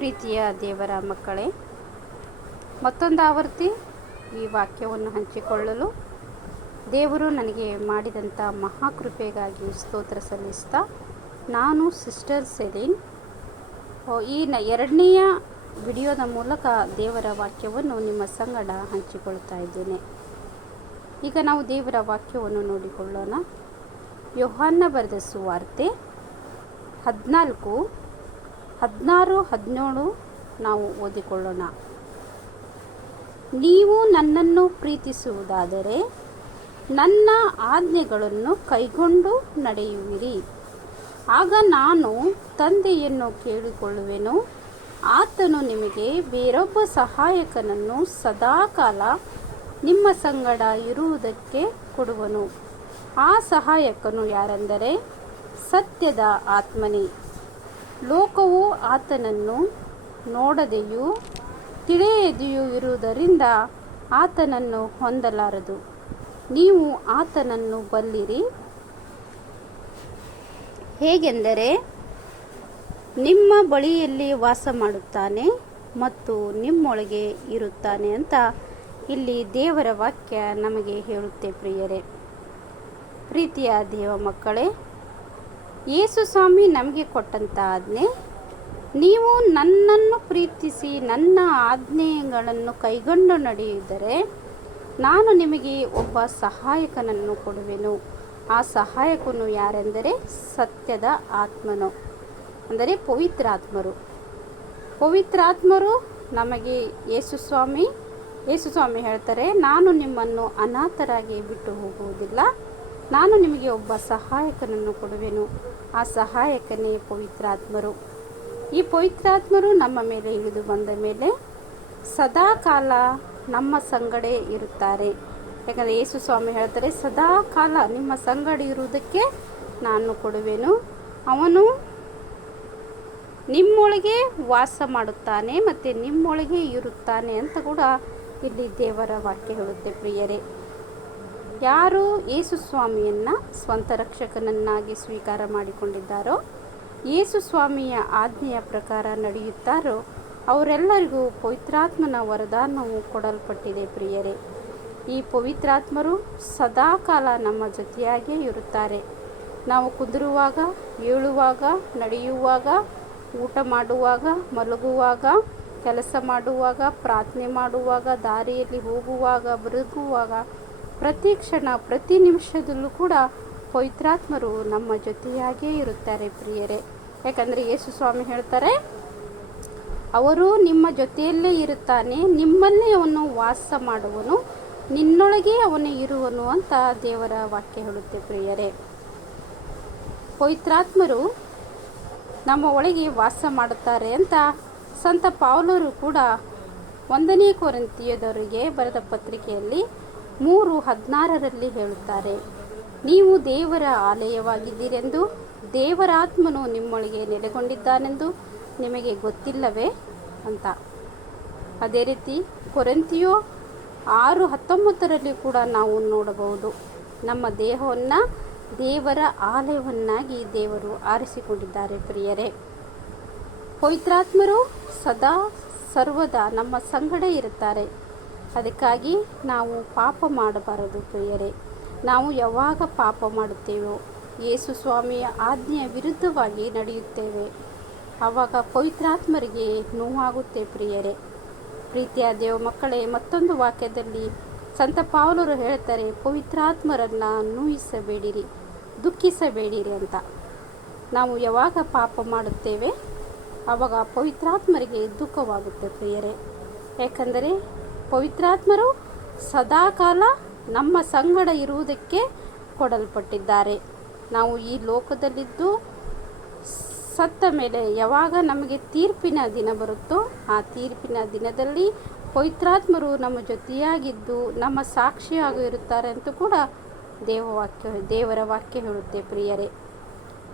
ಪ್ರೀತಿಯ ದೇವರ ಮಕ್ಕಳೇ, ಮತ್ತೊಂದು ಆವರ್ತಿ ಈ ವಾಕ್ಯವನ್ನು ಹಂಚಿಕೊಳ್ಳಲು ದೇವರು ನನಗೆ ಮಾಡಿದಂಥ ಮಹಾಕೃಪೆಗಾಗಿ ಸ್ತೋತ್ರ ಸಲ್ಲಿಸ್ತಾ, ನಾನು ಸಿಸ್ಟರ್ ಸೆಲಿನ್ ಈ ಎರಡನೆಯ ವಿಡಿಯೋದ ಮೂಲಕ ದೇವರ ವಾಕ್ಯವನ್ನು ನಿಮ್ಮ ಸಂಗಡ ಹಂಚಿಕೊಳ್ತಾ ಇದ್ದೇನೆ. ಈಗ ನಾವು ದೇವರ ವಾಕ್ಯವನ್ನು ನೋಡಿಕೊಳ್ಳೋಣ. ಯೋಹಾನ ಬರೆದ ಸುವಾರ್ತೆ 14, 16, 17 ನಾವು ಓದಿಕೊಳ್ಳೋಣ. ನೀವು ನನ್ನನ್ನು ಪ್ರೀತಿಸುವುದಾದರೆ ನನ್ನ ಆಜ್ಞೆಗಳನ್ನು ಕೈಗೊಂಡು ನಡೆಯುವಿರಿ. ಆಗ ನಾನು ತಂದೆಯನ್ನು ಕೇಳಿಕೊಳ್ಳುವೆನು, ಆತನು ನಿಮಗೆ ಬೇರೊಬ್ಬ ಸಹಾಯಕನನ್ನು ಸದಾಕಾಲ ನಿಮ್ಮ ಸಂಗಡ ಇರುವುದಕ್ಕೆ ಕೊಡುವನು. ಆ ಸಹಾಯಕನು ಯಾರೆಂದರೆ ಸತ್ಯದ ಆತ್ಮನೇ. ಲೋಕವು ಆತನನ್ನು ನೋಡದೆಯೂ ತಿಳಿಯದೆಯೂ ಇರುವುದರಿಂದ ಆತನನ್ನು ಹೊಂದಲಾರದು. ನೀವು ಆತನನ್ನು ಬಲ್ಲಿರಿ. ಹೇಗೆಂದರೆ ನಿಮ್ಮ ಬಳಿಯಲ್ಲಿ ವಾಸ ಮಾಡುತ್ತಾನೆ ಮತ್ತು ನಿಮ್ಮೊಳಗೆ ಇರುತ್ತಾನೆ ಅಂತ ಇಲ್ಲಿ ದೇವರ ವಾಕ್ಯ ನಮಗೆ ಹೇಳುತ್ತೆ. ಪ್ರಿಯರೇ, ಪ್ರೀತಿಯ ದೇವ ಮಕ್ಕಳೇ, ಯೇಸು ಸ್ವಾಮಿ ನಮಗೆ ಕೊಟ್ಟಂಥ ಆಜ್ಞೆ, ನೀವು ನನ್ನನ್ನು ಪ್ರೀತಿಸಿ ನನ್ನ ಆಜ್ಞೆಗಳನ್ನು ಕೈಗೊಂಡು ನಡೆಯುವುದರೆ ನಾನು ನಿಮಗೆ ಒಬ್ಬ ಸಹಾಯಕನನ್ನು ಕೊಡುವೆನು. ಆ ಸಹಾಯಕನು ಯಾರೆಂದರೆ ಸತ್ಯದ ಆತ್ಮನು, ಅಂದರೆ ಪವಿತ್ರಾತ್ಮರು. ಪವಿತ್ರಾತ್ಮರು ನಮಗೆ ಯೇಸು ಸ್ವಾಮಿ ಹೇಳ್ತಾರೆ, ನಾನು ನಿಮ್ಮನ್ನು ಅನಾಥರಾಗಿ ಬಿಟ್ಟು ಹೋಗುವುದಿಲ್ಲ, ನಾನು ನಿಮಗೆ ಒಬ್ಬ ಸಹಾಯಕನನ್ನು ಕೊಡುವೆನು. ಆ ಸಹಾಯಕನೇ ಪವಿತ್ರಾತ್ಮರು. ಈ ಪವಿತ್ರಾತ್ಮರು ನಮ್ಮ ಮೇಲೆ ಇಳಿದು ಬಂದ ಮೇಲೆ ಸದಾಕಾಲ ನಮ್ಮ ಸಂಗಡೆ ಇರುತ್ತಾರೆ. ಯಾಕಂದರೆ ಯೇಸು ಸ್ವಾಮಿ ಹೇಳ್ತಾರೆ, ಸದಾಕಾಲ ನಿಮ್ಮ ಸಂಗಡ ಇರುವುದಕ್ಕೆ ನಾನು ಕೊಡುವೆನು. ಅವನು ನಿಮ್ಮೊಳಗೆ ವಾಸ ಮಾಡುತ್ತಾನೆ ಮತ್ತು ನಿಮ್ಮೊಳಗೆ ಇರುತ್ತಾನೆ ಅಂತ ಕೂಡ ಇಲ್ಲಿ ದೇವರ ವಾಕ್ಯ ಹೇಳುತ್ತೆ. ಪ್ರಿಯರೇ, ಯಾರು ಯೇಸು ಸ್ವಾಮಿಯನ್ನು ಸ್ವಂತ ರಕ್ಷಕನನ್ನಾಗಿ ಸ್ವೀಕಾರ ಮಾಡಿಕೊಂಡಿದ್ದಾರೋ, ಯೇಸು ಸ್ವಾಮಿಯ ಆಜ್ಞೆಯ ಪ್ರಕಾರ ನಡೆಯುತ್ತಾರೋ ಅವರೆಲ್ಲರಿಗೂ ಪವಿತ್ರಾತ್ಮನ ವರದಾನವು ಕೊಡಲ್ಪಟ್ಟಿದೆ. ಪ್ರಿಯರೇ, ಈ ಪವಿತ್ರಾತ್ಮರು ಸದಾಕಾಲ ನಮ್ಮ ಜೊತೆಯಾಗೇ ಇರುತ್ತಾರೆ. ನಾವು ಕುದುರುವಾಗ, ಏಳುವಾಗ, ನಡೆಯುವಾಗ, ಊಟ ಮಾಡುವಾಗ, ಮಲಗುವಾಗ, ಕೆಲಸ ಮಾಡುವಾಗ, ಪ್ರಾರ್ಥನೆ ಮಾಡುವಾಗ, ದಾರಿಯಲ್ಲಿ ಹೋಗುವಾಗ, ಬರುಗುವಾಗ, ಪ್ರತಿ ಕ್ಷಣ ಪ್ರತಿ ನಿಮಿಷದಲ್ಲೂ ಕೂಡ ಪವಿತ್ರಾತ್ಮರು ನಮ್ಮ ಜೊತೆಯಾಗೇ ಇರುತ್ತಾರೆ. ಪ್ರಿಯರೇ, ಯಾಕಂದರೆ ಯೇಸು ಸ್ವಾಮಿ ಹೇಳ್ತಾರೆ, ಅವರು ನಿಮ್ಮ ಜೊತೆಯಲ್ಲೇ ಇರುತ್ತಾನೆ, ನಿಮ್ಮಲ್ಲೇ ಅವನು ವಾಸ ಮಾಡುವನು, ನಿನ್ನೊಳಗೆ ಅವನು ಇರುವನು ಅಂತ ದೇವರ ವಾಕ್ಯ ಹೇಳುತ್ತೆ. ಪ್ರಿಯರೇ, ಪವಿತ್ರಾತ್ಮರು ನಮ್ಮ ಒಳಗೆ ವಾಸ ಮಾಡುತ್ತಾರೆ ಅಂತ ಸಂತ ಪೌಲರು ಕೂಡ 1ನೇ ಕೊರಿಂಥಿಯದವರಿಗೆ ಬರೆದ ಪತ್ರಿಕೆಯಲ್ಲಿ 3:16 ಹೇಳುತ್ತಾರೆ, ನೀವು ದೇವರ ಆಲಯವಾಗಿದ್ದೀರೆಂದು, ದೇವರ ಆತ್ಮನು ನಿಮ್ಮೊಳಗೆ ನೆಲೆಗೊಂಡಿದ್ದಾನೆಂದು ನಿಮಗೆ ಗೊತ್ತಿಲ್ಲವೇ ಅಂತ. ಅದೇ ರೀತಿ ಕೊರಿಂಥಿಯೋ 6:19 ಕೂಡ ನಾವು ನೋಡಬಹುದು, ನಮ್ಮ ದೇಹವನ್ನು ದೇವರ ಆಲಯವನ್ನಾಗಿ ದೇವರು ಆರಿಸಿಕೊಂಡಿದ್ದಾರೆ. ಪ್ರಿಯರೇ, ಪವಿತ್ರಾತ್ಮರು ಸದಾ ಸರ್ವದಾ ನಮ್ಮ ಸಂಗಡ ಇರುತ್ತಾರೆ. ಅದಕ್ಕಾಗಿ ನಾವು ಪಾಪ ಮಾಡಬಾರದು. ಪ್ರಿಯರೇ, ನಾವು ಯಾವಾಗ ಪಾಪ ಮಾಡುತ್ತೇವೋ, ಯೇಸು ಸ್ವಾಮಿಯ ಆಜ್ಞೆಯ ವಿರುದ್ಧವಾಗಿ ನಡೆಯುತ್ತೇವೆ, ಆವಾಗ ಪವಿತ್ರಾತ್ಮರಿಗೆ ನೋವಾಗುತ್ತೆ. ಪ್ರಿಯರೇ, ಪ್ರೀತಿಯ ದೇವ ಮಕ್ಕಳೇ, ಮತ್ತೊಂದು ವಾಕ್ಯದಲ್ಲಿ ಸಂತ ಪೌಲರು ಹೇಳ್ತಾರೆ, ಪವಿತ್ರಾತ್ಮರನ್ನು ನೋಯಿಸಬೇಡಿರಿ, ದುಃಖಿಸಬೇಡಿರಿ ಅಂತ. ನಾವು ಯಾವಾಗ ಪಾಪ ಮಾಡುತ್ತೇವೆ ಆವಾಗ ಪವಿತ್ರಾತ್ಮರಿಗೆ ದುಃಖವಾಗುತ್ತೆ. ಪ್ರಿಯರೇ, ಯಾಕಂದರೆ ಪವಿತ್ರಾತ್ಮರು ಸದಾಕಾಲ ನಮ್ಮ ಸಂಗಡ ಇರುವುದಕ್ಕೆ ಕೊಡಲ್ಪಟ್ಟಿದ್ದಾರೆ. ನಾವು ಈ ಲೋಕದಲ್ಲಿದ್ದು ಸತ್ತ ಮೇಲೆ ಯಾವಾಗ ನಮಗೆ ತೀರ್ಪಿನ ದಿನ ಬರುತ್ತೋ, ಆ ತೀರ್ಪಿನ ದಿನದಲ್ಲಿ ಪವಿತ್ರಾತ್ಮರು ನಮ್ಮ ಜೊತೆಯಾಗಿದ್ದು ನಮ್ಮ ಸಾಕ್ಷಿಯಾಗಿ ಇರುತ್ತಾರೆ ಅಂತ ಕೂಡ ದೇವರ ವಾಕ್ಯ ಹೇಳುತ್ತೆ. ಪ್ರಿಯರೇ,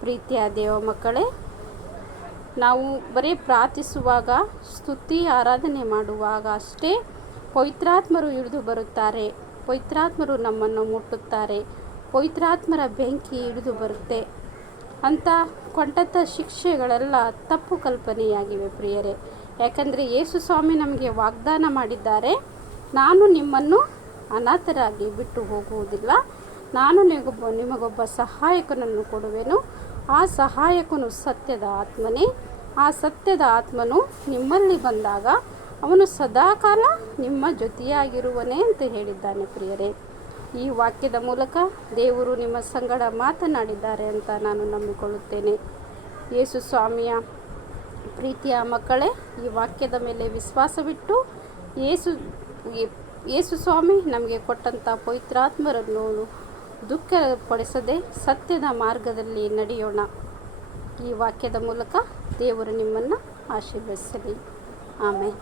ಪ್ರೀತಿಯ ದೇವ ಮಕ್ಕಳೇ, ನಾವು ಬರೀ ಪ್ರಾರ್ಥಿಸುವಾಗ, ಸ್ತುತಿ ಆರಾಧನೆ ಮಾಡುವಾಗ ಅಷ್ಟೇ ಪವಿತ್ರಾತ್ಮರು ಇಳಿದು ಬರುತ್ತಾರೆ. ಪವಿತ್ರಾತ್ಮರು ನಮ್ಮನ್ನು ಮುಟ್ಟುತ್ತಾರೆ. ಪವಿತ್ರಾತ್ಮರ ಬೆಂಕಿ ಇಳಿದು ಬರುತ್ತೆ. ಅಂಥ ಕೊಂಟತ್ತ ಶಿಕ್ಷೆಗಳೆಲ್ಲ ತಪ್ಪು ಕಲ್ಪನೆಯಾಗಿವೆ ಪ್ರಿಯರೇ. ಯಾಕಂದರೆ ಯೇಸು ಸ್ವಾಮಿ ನಮಗೆ ವಾಗ್ದಾನ ಮಾಡಿದ್ದಾರೆ, ನಾನು ನಿಮ್ಮನ್ನು ಅನಾಥರಾಗಿ ಬಿಟ್ಟು ಹೋಗುವುದಿಲ್ಲ, ನಾನು ನಿಮಗೊಬ್ಬ ಸಹಾಯಕನನ್ನು ಕೊಡುವೆನು, ಆ ಸಹಾಯಕನು ಸತ್ಯದ ಆತ್ಮನೇ. ಆ ಸತ್ಯದ ಆತ್ಮನು ನಿಮ್ಮಲ್ಲಿ ಬಂದಾಗ ಅವನು ಸದಾಕಾಲ ನಿಮ್ಮ ಜೊತೆಯಾಗಿರುವನೇ ಅಂತ ಹೇಳಿದ್ದಾನೆ ಪ್ರಿಯರೇ. ಈ ವಾಕ್ಯದ ಮೂಲಕ ದೇವರು ನಿಮ್ಮ ಸಂಗಡ ಮಾತನಾಡಿದ್ದಾರೆ ಅಂತ ನಾನು ನಂಬಿಕೊಳ್ಳುತ್ತೇನೆ. ಯೇಸು ಸ್ವಾಮಿಯ ಪ್ರೀತಿಯ ಮಕ್ಕಳೇ, ಈ ವಾಕ್ಯದ ಮೇಲೆ ವಿಶ್ವಾಸವಿಟ್ಟು ಯೇಸು ಸ್ವಾಮಿ ನಮಗೆ ಕೊಟ್ಟಂಥ ಪವಿತ್ರಾತ್ಮರನ್ನು ದುಃಖಪಡಿಸದೆ ಸತ್ಯದ ಮಾರ್ಗದಲ್ಲಿ ನಡೆಯೋಣ. ಈ ವಾಕ್ಯದ ಮೂಲಕ ದೇವರು ನಿಮ್ಮನ್ನು ಆಶೀರ್ವದಿಸಲಿ. ಆಮೇಲೆ